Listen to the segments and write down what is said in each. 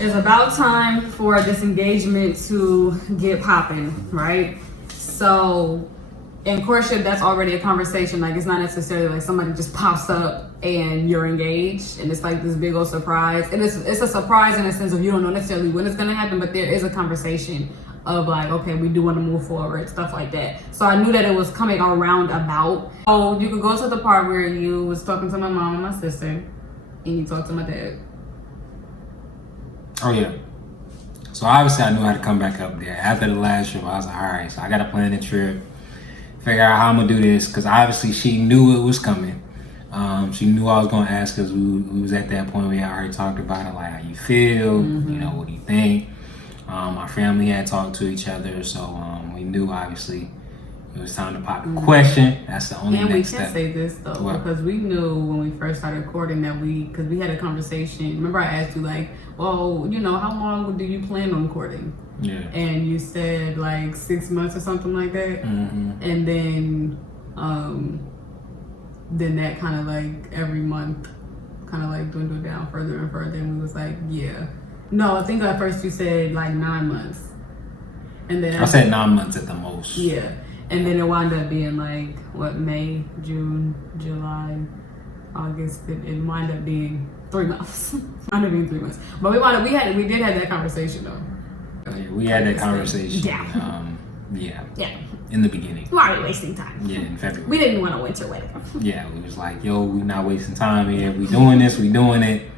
it's about time for this engagement to get popping, right? So in courtship, that's already a conversation. Like, it's not necessarily like somebody just pops up and you're engaged and it's like this big old surprise. And it's a surprise in the sense of you don't know necessarily when it's gonna happen, but there is a conversation of like, okay, we do want to move forward, stuff like that. So I knew that it was coming around about. So you could go to the part where you was talking to my mom and my sister and you talked to my dad. Oh yeah. So obviously I knew how to come back up there. After the last trip, I was like, all right, so I gotta plan the trip, figure out how I'm gonna do this, because obviously she knew it was coming. She knew I was gonna ask, because we was at that point where we had already talked about it, like how you feel, you know, what do you think? Our family had talked to each other, so we knew obviously it was time to pop the question. That's the only next step. And we can say this though, because we knew when we first started courting that because we had a conversation. Remember I asked you like, well, you know, how long do you plan on courting? Yeah. And you said like 6 months or something like that. And then that kind of like every month kind of like dwindled down further and further, and we was like, yeah. No, I think at first you said like 9 months. And then I said 9 months at the most. Yeah. And then it wound up being like, what, May, June, July, August. It wound up being 3 months. Wound up being 3 months. But we did have that conversation though. Yeah, we had that conversation. Yeah. Yeah. In the beginning. We're already wasting time. Yeah, in February. We didn't want a winter wedding. Yeah, we was like, yo, we not wasting time here. We doing this, we doing it.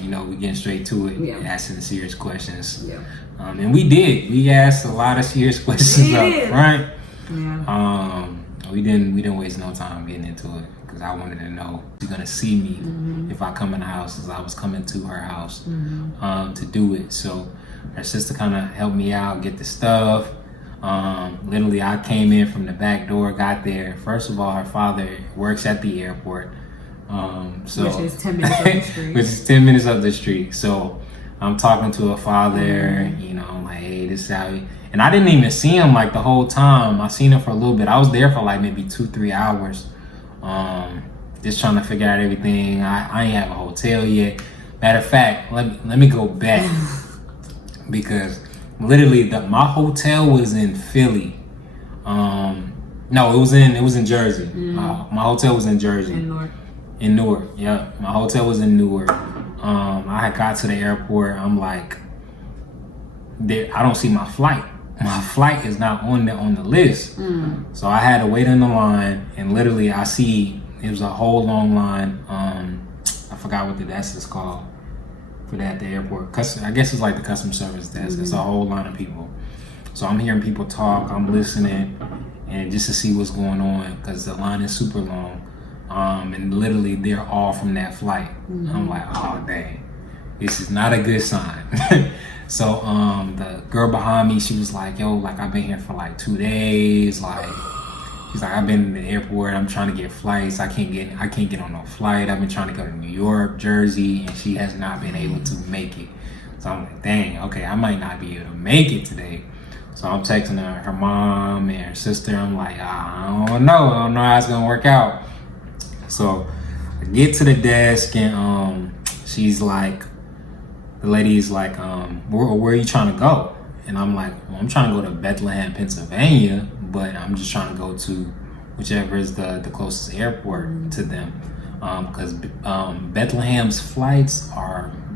You know, we getting straight to it, asking serious questions. Yeah. And we did. We asked a lot of serious questions up front. Yeah. We didn't waste no time getting into it, because I wanted to know she's gonna see me if I come in the house, as I was coming to her house to do it. So her sister kind of helped me out, get the stuff. Literally, I came in from the back door, got there. First of all, her father works at the airport. So, which is 10 minutes up the street. Which is 10 minutes up the street. So I'm talking to her father, you know, I'm like, hey, this is how he... And I didn't even see him like the whole time. I seen him for a little bit. I was there for like maybe 2-3 hours. Just trying to figure out everything. I ain't have a hotel yet. Matter of fact, let me go back. Because literally my hotel was in Philly. No, it was in Jersey. My hotel was in Jersey. In Newark, yeah. My hotel was in Newark. I had got to the airport. I'm like, I don't see my flight. My flight is not on the list. So I had to wait in the line, and literally I see it was a whole long line. I forgot what the desk is called for that at the airport. I guess it's like the customer service desk. It's a whole line of people. So I'm hearing people talk. I'm listening, and just to see what's going on, because the line is super long. And literally they're all from that flight. I'm like, oh dang, this is not a good sign. So the girl behind me, she was like, yo, like I've been here for like 2 days. Like, she's like, I've been in the airport, I'm trying to get flights. I can't get on no flight. I've been trying to go to New York, Jersey, and she has not been able to make it. So I'm like, dang, okay, I might not be able to make it today. So I'm texting her mom and her sister. I'm like, I don't know how it's gonna work out. So I get to the desk, and she's like, the lady's like, where are you trying to go? And I'm like, well, I'm trying to go to Bethlehem, Pennsylvania, but I'm just trying to go to whichever is the closest airport to them. Because Bethlehem's flights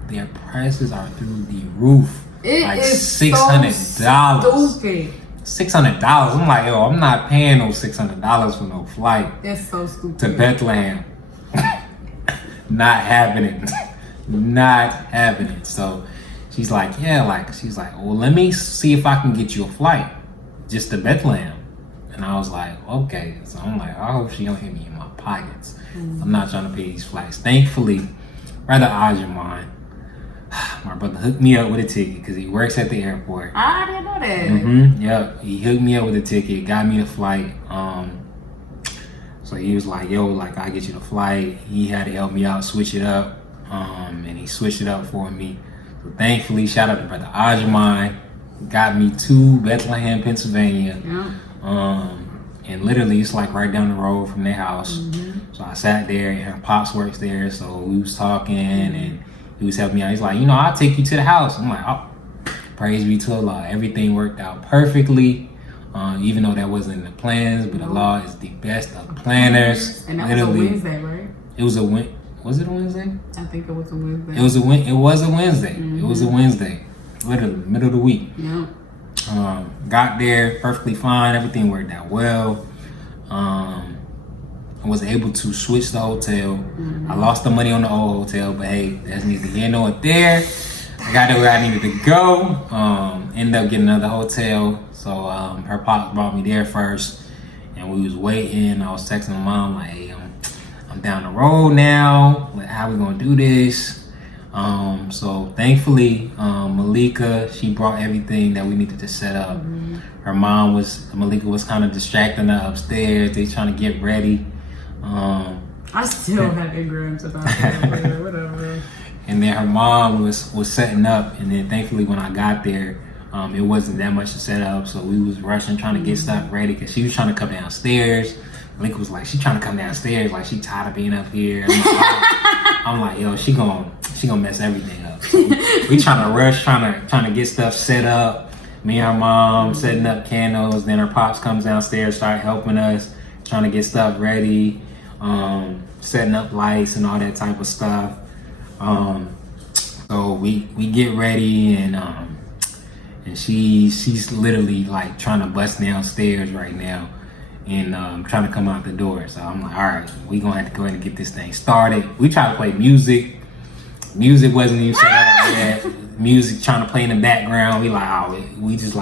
their prices are through the roof. It like is $600. So stupid. $600. I'm like, yo, I'm not paying no $600 for no flight. That's so stupid. To Bethlehem. Not having it. So she's like, well, let me see if I can get you a flight just to Bethlehem. And I was like, okay. So I'm like, I hope she don't hit me in my pockets. I'm not trying to pay these flights. Thankfully, rather odds your mind, my brother hooked me up with a ticket because he works at the airport. I didn't know that. Yep, he hooked me up with a ticket, got me the flight. So he was like, yo, like, I'll get you the flight. He had to help me out, switch it up. And he switched it up for me. So thankfully, shout out to brother Ajamai, got me to Bethlehem, Pennsylvania. Yeah. And literally it's like right down the road from their house. So I sat there, and her pops works there, so we was talking, and He was helping me out. He's like, I'll take you to the house. I'm like, oh, praise be to Allah. Everything worked out perfectly. Even though that wasn't in the plans, but Allah is the best of planners. And that was a Wednesday, right? It was a Was it a Wednesday? I think it was a Wednesday. It was a Wednesday. Mm-hmm. It was a Wednesday. Literally, middle of the week. Yeah. Got there perfectly fine. Everything worked out well. I was able to switch the hotel. Mm-hmm. I lost the money on the old hotel, but hey, that's neither here nor there. I got to where I needed to go. Ended up getting another hotel. So her pop brought me there first, and we was waiting. I was texting my mom like, "Hey, I'm down the road now. Like, how we gonna do this?" So thankfully, Malika, she brought everything that we needed to set up. Mm-hmm. Malika was kind of distracting her upstairs. They trying to get ready. I still have ignorance about that. Whatever. And then her mom was setting up, and then thankfully when I got there, it wasn't that much to set up, so we was rushing trying to get stuff ready because she was trying to come downstairs. Lincoln was like, she trying to come downstairs, like she tired of being up here. I'm like, yo, she gonna mess everything up. So we trying to rush, trying to get stuff set up. Me and her mom setting up candles. Then her pops comes downstairs, start helping us, trying to get stuff ready, setting up lights and all that type of stuff. So we get ready, and she's literally like trying to bust downstairs right now, and trying to come out the door. So I'm like, all right, we gonna have to go ahead and get this thing started. We try to play music. Music wasn't even set up yet. Music trying to play in the background. We just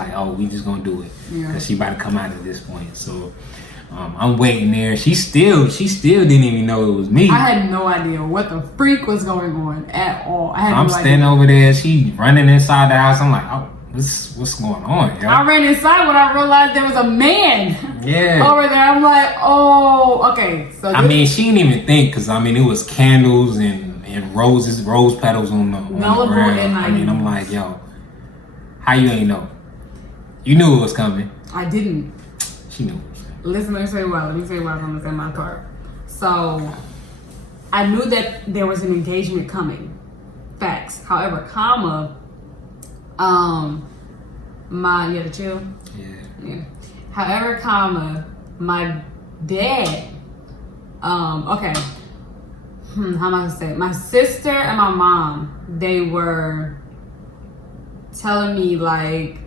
gonna do it because she about to come out at this point. So I'm waiting there. She still didn't even know it was me. I had no idea what the freak was going on at all. I'm standing over there. She running inside the house. I'm like, oh, what's going on, yo? I ran inside when I realized there was a man over there. I'm like, oh, okay. So she didn't even think, because it was candles and rose petals on the ground. I'm like, yo, how you ain't know? You knew it was coming. I didn't. She knew. Listen, let me tell you why I was going to say my part. So I knew that there was an engagement coming. Facts. However, you had to chill? Yeah. However, my dad, okay. How am I gonna say it? My sister and my mom, they were telling me like,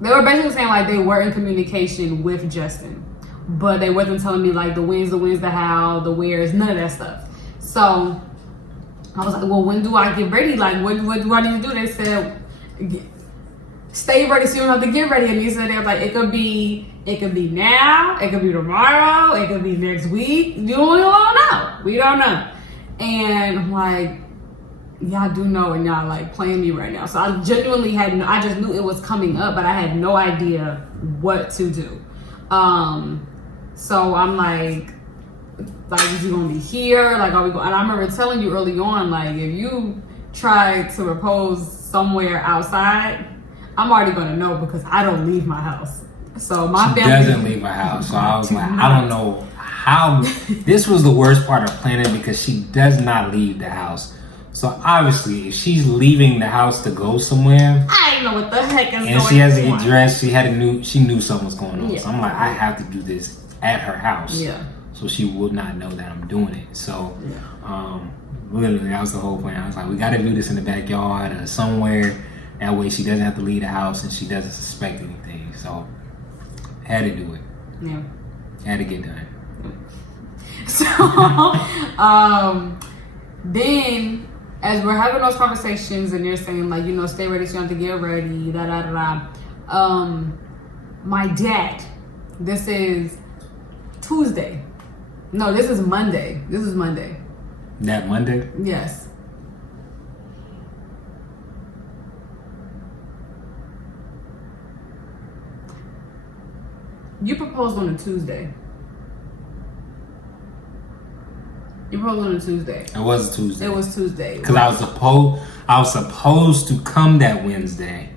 they were basically saying like they were in communication with Justin, but they wasn't telling me like the wins, the how, the wheres, none of that stuff. So I was like, well, when do I get ready? Like, what do I need to do? They said, stay ready so you don't have to get ready. And they said, they're like, it could be now, it could be tomorrow, it could be next week. You don't know. We don't know. And I'm like, y'all do know, and y'all like playing me right now. So I genuinely I just knew it was coming up, but I had no idea what to do. So I'm like, is you gonna be here? Like, are we going? And I remember telling you early on, like, if you try to propose somewhere outside, I'm already gonna know because I don't leave my house. So my family doesn't leave her house. So I was like, I don't know how. This was the worst part of planning because she does not leave the house. So obviously, if she's leaving the house to go somewhere, I didn't know what the heck is going on. And she has to get dressed. She knew something was going on. Yeah. So I'm like, I have to do this at her house. Yeah. So she would not know that I'm doing it. So, literally, that was the whole plan. I was like, we got to do this in the backyard or somewhere. That way, she doesn't have to leave the house and she doesn't suspect anything. So, had to do it. Yeah. Had to get done. So, then, as we're having those conversations and they're saying, like, stay ready, so you have to get ready, my dad, this is Tuesday. No, this is Monday. That Monday? Yes. You proposed on a Tuesday. It was a Tuesday. It was Tuesday. Because I was supposed to come that Wednesday.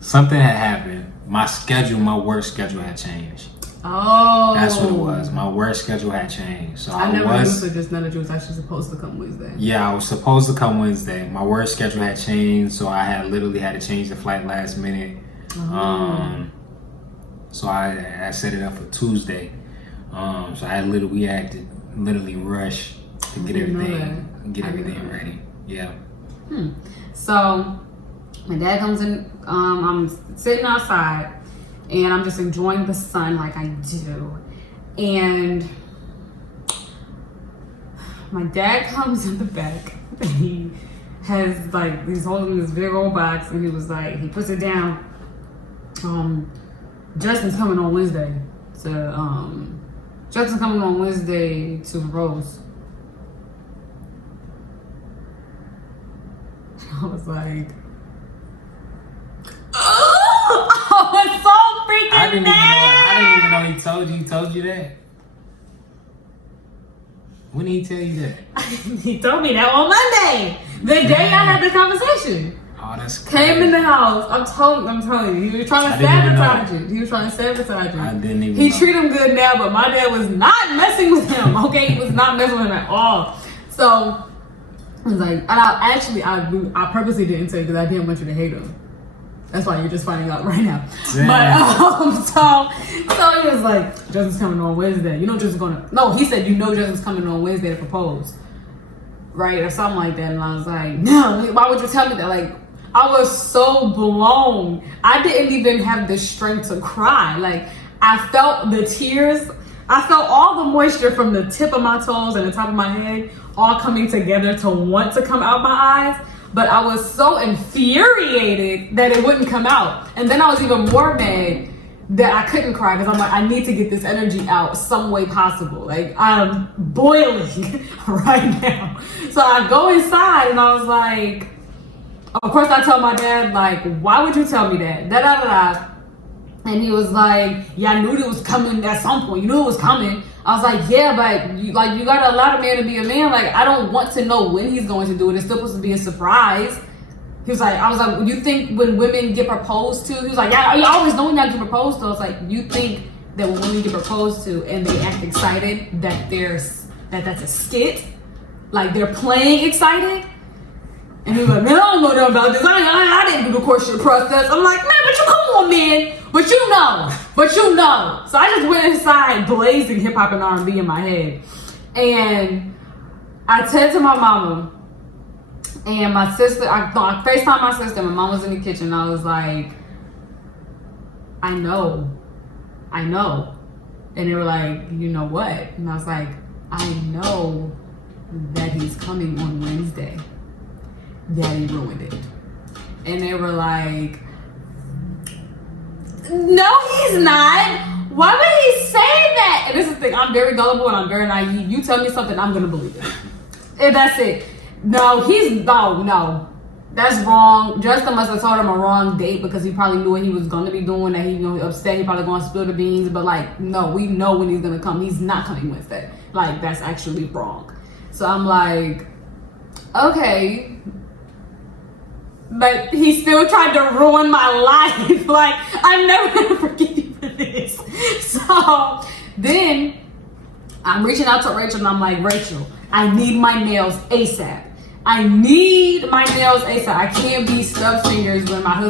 Something had happened. My work schedule had changed. Oh. That's what it was. My work schedule had changed. So I never used to just know that you was actually supposed to come Wednesday. Yeah, I was supposed to come Wednesday. My work schedule had changed, so I had literally had to change the flight last minute. So I set it up for Tuesday. So we had to literally rush to get everything ready. Yeah. So my dad comes in. I'm sitting outside, and I'm just enjoying the sun like I do. And my dad comes in the back. He has like he's holding this big old box, and he was like, he puts it down. Justin's coming on Wednesday to Rose. I was like, oh, I was so freaking I didn't even mad. know he told you that. When did he tell you that? He told me that on Monday, the day I had the conversation. Oh, that's crazy. Came in the house. I'm telling you, he was trying to sabotage it. He was trying to sabotage it. I didn't even He know. treated him good now, but my dad was not messing with him. Okay, he was not messing with him at all. So I was like, and I purposely didn't say because I didn't want you to hate him. That's why you're just finding out right now. Damn. But so he was like, Justin's coming on Wednesday. You know Justin's gonna. No, he said Justin's coming on Wednesday to propose, right, or something like that. And I was like, no, why would you tell me that? Like, I was so blown. I didn't even have the strength to cry. Like, I felt the tears. I felt all the moisture from the tip of my toes and the top of my head all coming together to want to come out my eyes. But I was so infuriated that it wouldn't come out. And then I was even more mad that I couldn't cry because I'm like, I need to get this energy out some way possible. Like, I'm boiling right now. So I go inside and I was like, of course I tell my dad, like, why would you tell me that? Da da da da. And he was like, yeah, I knew it was coming at some point. You knew it was coming. I was like, yeah, but you gotta allow the man to be a man. Like, I don't want to know when he's going to do it. It's still supposed to be a surprise. He was like, I was like, you think when women get proposed to? He was like, yeah, you always know when y'all get proposed to. I was like, you think that when women get proposed to and they act excited that that's a skit? Like they're playing excited? And he was like, man, I don't know nothing about this. I didn't do the courtship process. I'm like, man, but you come on, man. But you know. So I just went inside blazing hip hop and R&B in my head. And I said to my mama and my sister, I FaceTimed my sister. My mom was in the kitchen. I was like, I know. And they were like, you know what? And I was like, I know that he's coming on Wednesday. Daddy ruined it. And they were like, no, he's not. Why would he say that? And this is the thing, I'm very gullible and I'm very naive. You tell me something, I'm gonna believe it. And that's it. No, that's wrong. Justin must have told him a wrong date because he probably knew what he was gonna be doing, that he upset, he probably gonna spill the beans. But like, no, we know when he's gonna come. He's not coming Wednesday. Like, that's actually wrong. So I'm like, okay. But he still tried to ruin my life. Like, I'm never gonna forgive you for this. So then I'm reaching out to Rachel and I'm like, Rachel, I need my nails ASAP. I can't be stub fingers when my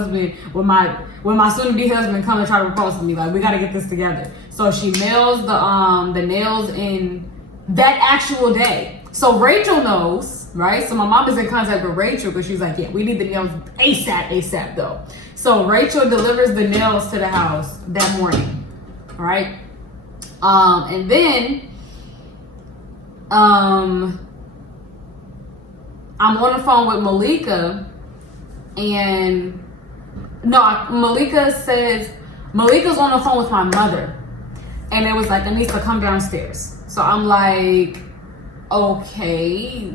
soon-to-be husband come and try to propose to me. Like, we gotta get this together. So she mails the nails in that actual day. So Rachel knows, right? So my mom is in contact with Rachel because she's like, yeah, we need the nails ASAP though. So Rachel delivers the nails to the house that morning, right? And then I'm on the phone with Malika, and Malika's on the phone with my mother, and it was like, Anissa, come downstairs. So I'm like, okay,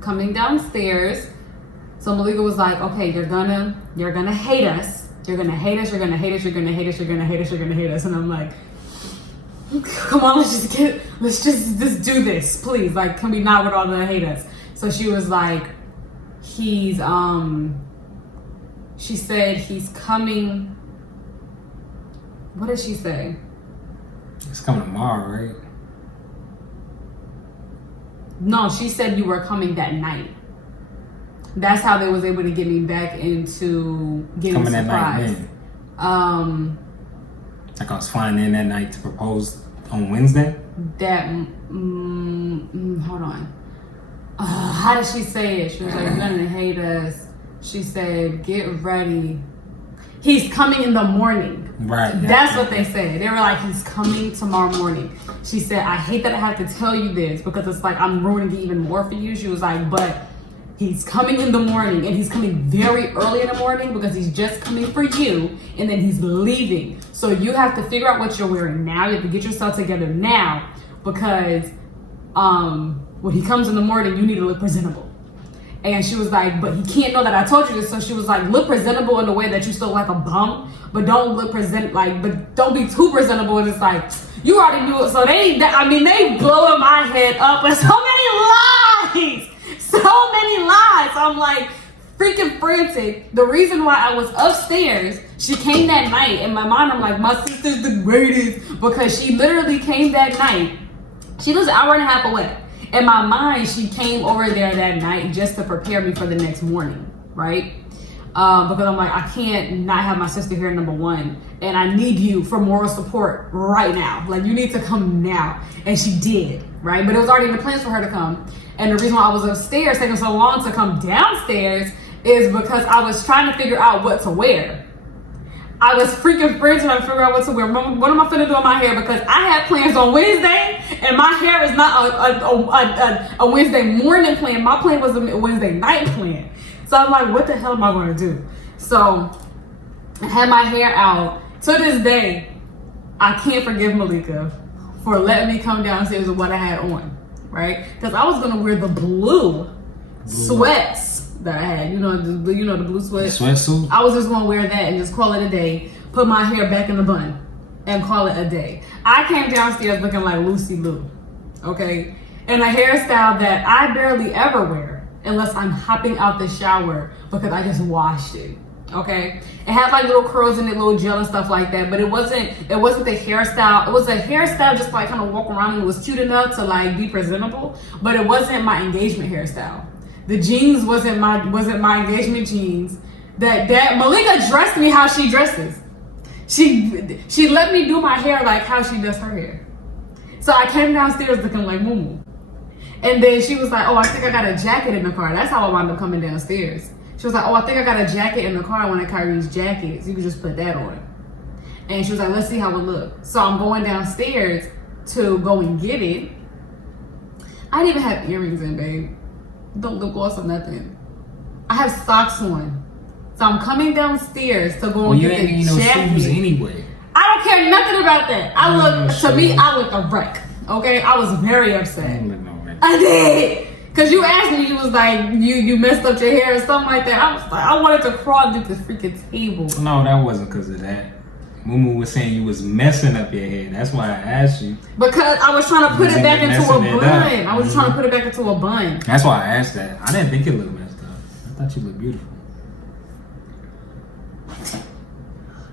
coming downstairs. So Malika was like, okay, you're gonna hate us. You're gonna hate us. And I'm like, come on, let's just do this, please. Like, can we not with all the hate us? So she was like, she said he's coming. What did she say? It's coming tomorrow, right? No, she said you were coming that night. That's how they was able to get me back into getting Coming surprised. that night when? Like I was flying in that night to propose on Wednesday? Hold on. How did she say it? She was like, "You're gonna hate us." She said, "Get ready. He's coming in the morning." Right. That's what they said. They were like, "He's coming tomorrow morning." She said, "I hate that I have to tell you this because it's like I'm ruining it even more for you." She was like, "But he's coming in the morning, and he's coming very early in the morning because he's just coming for you, and then he's leaving. So you have to figure out what you're wearing now. You have to get yourself together now because when he comes in the morning, you need to look presentable." And she was like, "But he can't know that I told you this." So she was like, "Look presentable in the way that you still like a bum, but don't look but don't be too presentable." And it's like, you already knew it. So they blowing my head up with so many lies. So many lies. I'm like freaking frantic. The reason why I was upstairs, she came that night. In my mind, I'm like, my sister's the greatest because she literally came that night. She lives an hour and a half away. In my mind, she came over there that night just to prepare me for the next morning, right? Because I'm like, I can't not have my sister here, number one. And I need you for moral support right now. Like, you need to come now. And she did, right? But it was already in the plans for her to come. And the reason why I was upstairs taking so long to come downstairs is because I was trying to figure out what to wear. I was freaking trying to figure out what to wear. What am I finna do on my hair? Because I had plans on Wednesday, and my hair is not a Wednesday morning plan. My plan was a Wednesday night plan. So I'm like, what the hell am I going to do? So I had my hair out. To this day, I can't forgive Malika for letting me come downstairs with what I had on, right? Because I was going to wear the blue sweats that I had, the blue sweat. Sweatsuit? I was just gonna wear that and just call it a day, put my hair back in the bun and call it a day. I came downstairs looking like Lucy Lou, okay? And a hairstyle that I barely ever wear unless I'm hopping out the shower because I just washed it, okay? It had like little curls in it, little gel and stuff like that, but it wasn't the hairstyle. It was a hairstyle just like kind of walk around and it was cute enough to like be presentable, but it wasn't my engagement hairstyle. The jeans wasn't my engagement jeans. That Malika dressed me how she dresses. She let me do my hair like how she does her hair. So I came downstairs looking like Moo. And then she was like, "Oh, I think I got a jacket in the car." That's how I wound up coming downstairs. She was like, "Oh, I think I got a jacket in the car. One of Kyrie's jackets. You can just put that on." And she was like, "Let's see how it looks." So I'm going downstairs to go and get it. I didn't even have earrings in, babe. Don't lip gloss or nothing. I have socks on. So I'm coming downstairs to go and get the jacket. Shoes anyway. I don't care nothing about that. I look a wreck. Okay? I was very upset. I didn't look no wreck. I did. Cause you asked me, you was like, you messed up your hair or something like that. I was like, I wanted to crawl through the freaking table. No, that wasn't because of that. Mumu was saying you was messing up your hair. That's why I asked you. Because I was trying to put it back into a bun. I was trying to put it back into a bun. That's why I asked that. I didn't think it looked messed up. I thought you looked beautiful.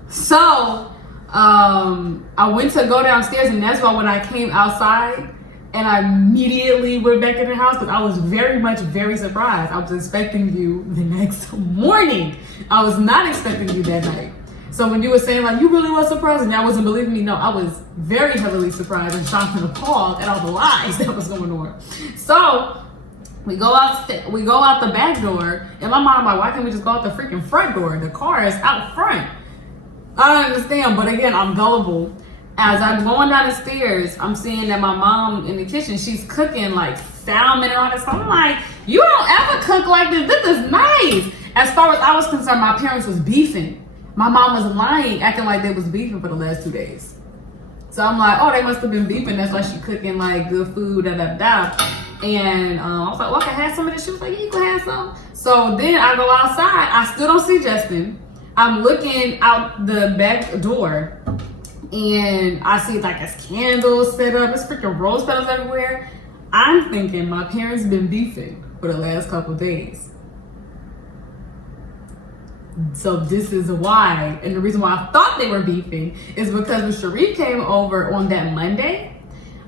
So, I went to go downstairs, and that's why when I came outside, and I immediately went back in the house, because I was very surprised. I was expecting you the next morning. I was not expecting you that night. So when you were saying like you really was surprised and y'all wasn't believing me, no, I was very heavily surprised and shocked and appalled at all the lies that was going on. So we go out the back door, and my mom like, why can't we just go out the freaking front door? The car is out front. I don't understand, but again, I'm gullible. As I'm going down the stairs, I'm seeing that my mom in the kitchen, she's cooking like salmon and all that stuff. I'm like, you don't ever cook like this. This is nice. As far as I was concerned, my parents was beefing. My mom was lying, acting like they was beefing for the last 2 days. So I'm like, oh, they must have been beefing. That's why she cooking like good food, And I was like, well, I can have some of this. She was like, yeah, you can have some. So then I go outside. I still don't see Justin. I'm looking out the back door, and I see like his candles set up. There's freaking rose petals everywhere. I'm thinking my parents been beefing for the last couple days. So this is why, and the reason why I thought they were beefing is because when Sharif came over on that Monday,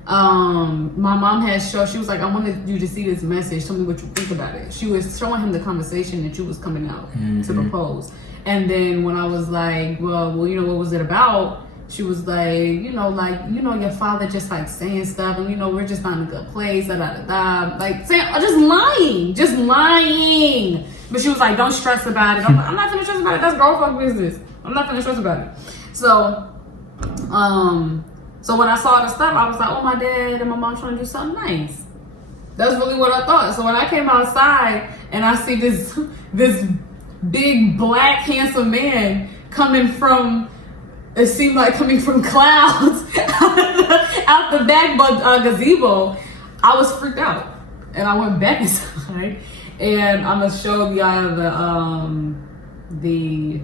my mom had showed, she was like, I wanted you to see this message, tell me what you think about it. She was showing him the conversation that you was coming out to propose. And then when I was like, well, you know, what was it about? She was like, your father just like saying stuff, and we're just not in a good place, like saying, just lying. But she was like, don't stress about it. I'm not gonna stress about it. That's girl fuck business. I'm not gonna stress about it. So, so when I saw the stuff, I was like, oh, my dad and my mom trying to do something nice. That's really what I thought. So when I came outside and I see this big black handsome man coming from, it seemed like coming from clouds out the back gazebo, I was freaked out and I went back inside. And I'm gonna show y'all the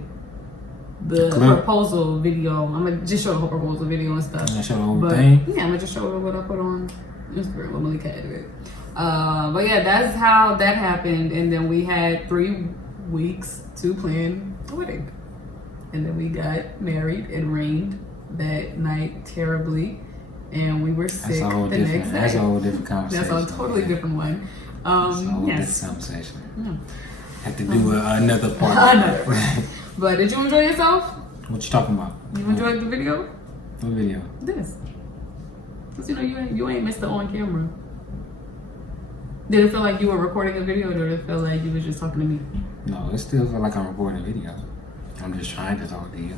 proposal video. I'm gonna just show the whole proposal video and stuff. Show the whole thing. Yeah, I'm gonna just show what I put on Instagram. What Malika edited. But yeah, that's how that happened. And then we had 3 weeks to plan a wedding. And then we got married and rained that night terribly. And we were sick the next day. That's a whole different conversation. That's a totally different one. Yes. Conversation. Yeah. Have to do another part. But did you enjoy yourself? What you talking about? You enjoyed the video? What video? This. Cause you ain't missed it on camera. Did it feel like you were recording a video, or did it feel like you was just talking to me? No, it still feel like I'm recording a video. I'm just trying to talk to you.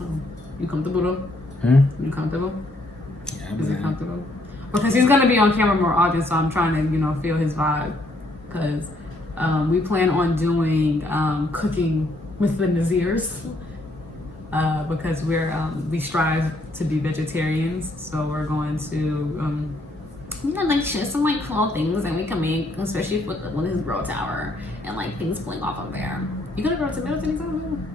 Oh, you comfortable though? You comfortable? Yeah, Is it comfortable? Because he's gonna be on camera more often, so I'm trying to, feel his vibe. Because we plan on doing cooking with the Nazeers. Because we strive to be vegetarians, so we're going to share some like cool things that we can make, especially with his grow tower and like things pulling off of there. You gonna grow tomatoes anytime?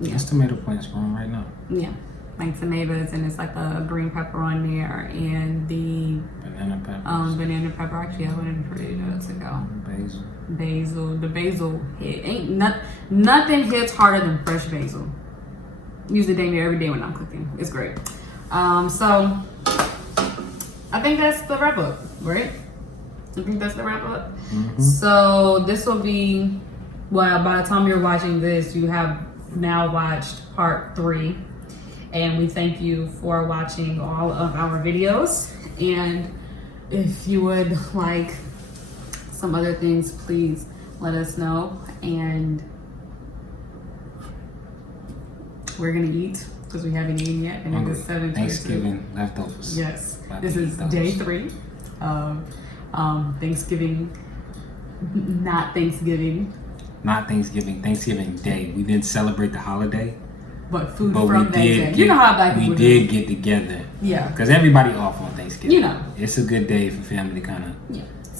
Yeah. There's tomato plants growing right now. Yeah. Like tomatoes, and it's like a green pepper on there, and the banana pepper. Banana pepper. Actually, I wanted for you to go. Basil. The basil nothing hits harder than fresh basil. Use it dang near every day when I'm cooking. It's great. So I think that's the wrap up, right? I think that's the wrap up. So this will be, well, by the time you're watching this, you have now watched part 3. And we thank you for watching all of our videos. And if you would like some other things, please let us know. And we're gonna eat because we haven't eaten yet. And it is 7:22. Thanksgiving leftovers. Yes, this is day 3 of Thanksgiving. Not Thanksgiving. Not Thanksgiving. Thanksgiving Day. We didn't celebrate the holiday. But food from that day. You know how black people do. We did get together. Yeah. Because everybody off on Thanksgiving. It's a good day for family to kind of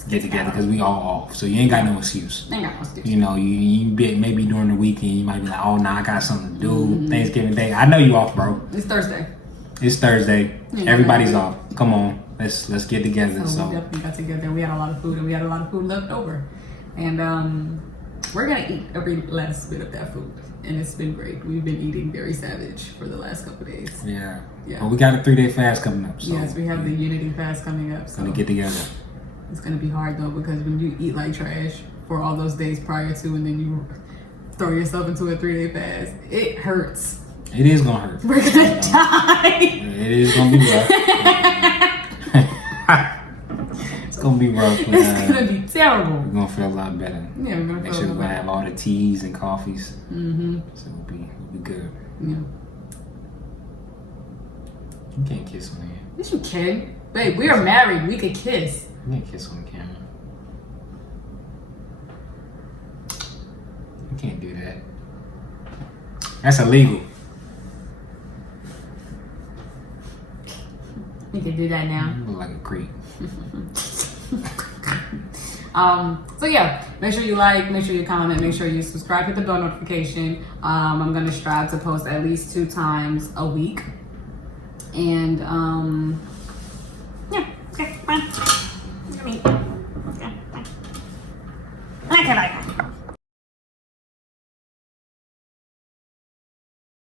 get together because we all off. So you ain't got no excuse. Ain't got no excuse. You maybe during the weekend you might be like, oh, nah, I got something to do. Thanksgiving Day. I know you off, bro. It's Thursday. It's Thursday. Everybody's off. Come on. Let's get together. So we definitely got together. We had a lot of food, and we had a lot of food left over. And we're going to eat every last bit of that food. And it's been great. We've been eating very savage for the last couple of days. Yeah. Well, we got a 3-day fast coming up. So yes, we have the Unity fast coming up. So gonna get together. It's gonna be hard though, because when you eat like trash for all those days prior to, and then you throw yourself into a 3-day fast, it hurts. It is gonna hurt. We're gonna die. It is gonna be rough. It's gonna be rough. But, it's gonna be terrible. We're gonna feel a lot better. Yeah, we're gonna Make sure we're gonna have all the teas and coffees. So we'll be good. Yeah. You can't kiss on here. Yes, you can. Babe, we are married. We could kiss. You can't kiss on the camera. You can't do that. That's illegal. You can do that now. You look like a creep. So yeah, make sure you like, make sure you comment, make sure you subscribe, hit the bell notification. I'm gonna strive to post at least 2 times a week. And yeah, okay, bye. Okay, bye. Okay, bye.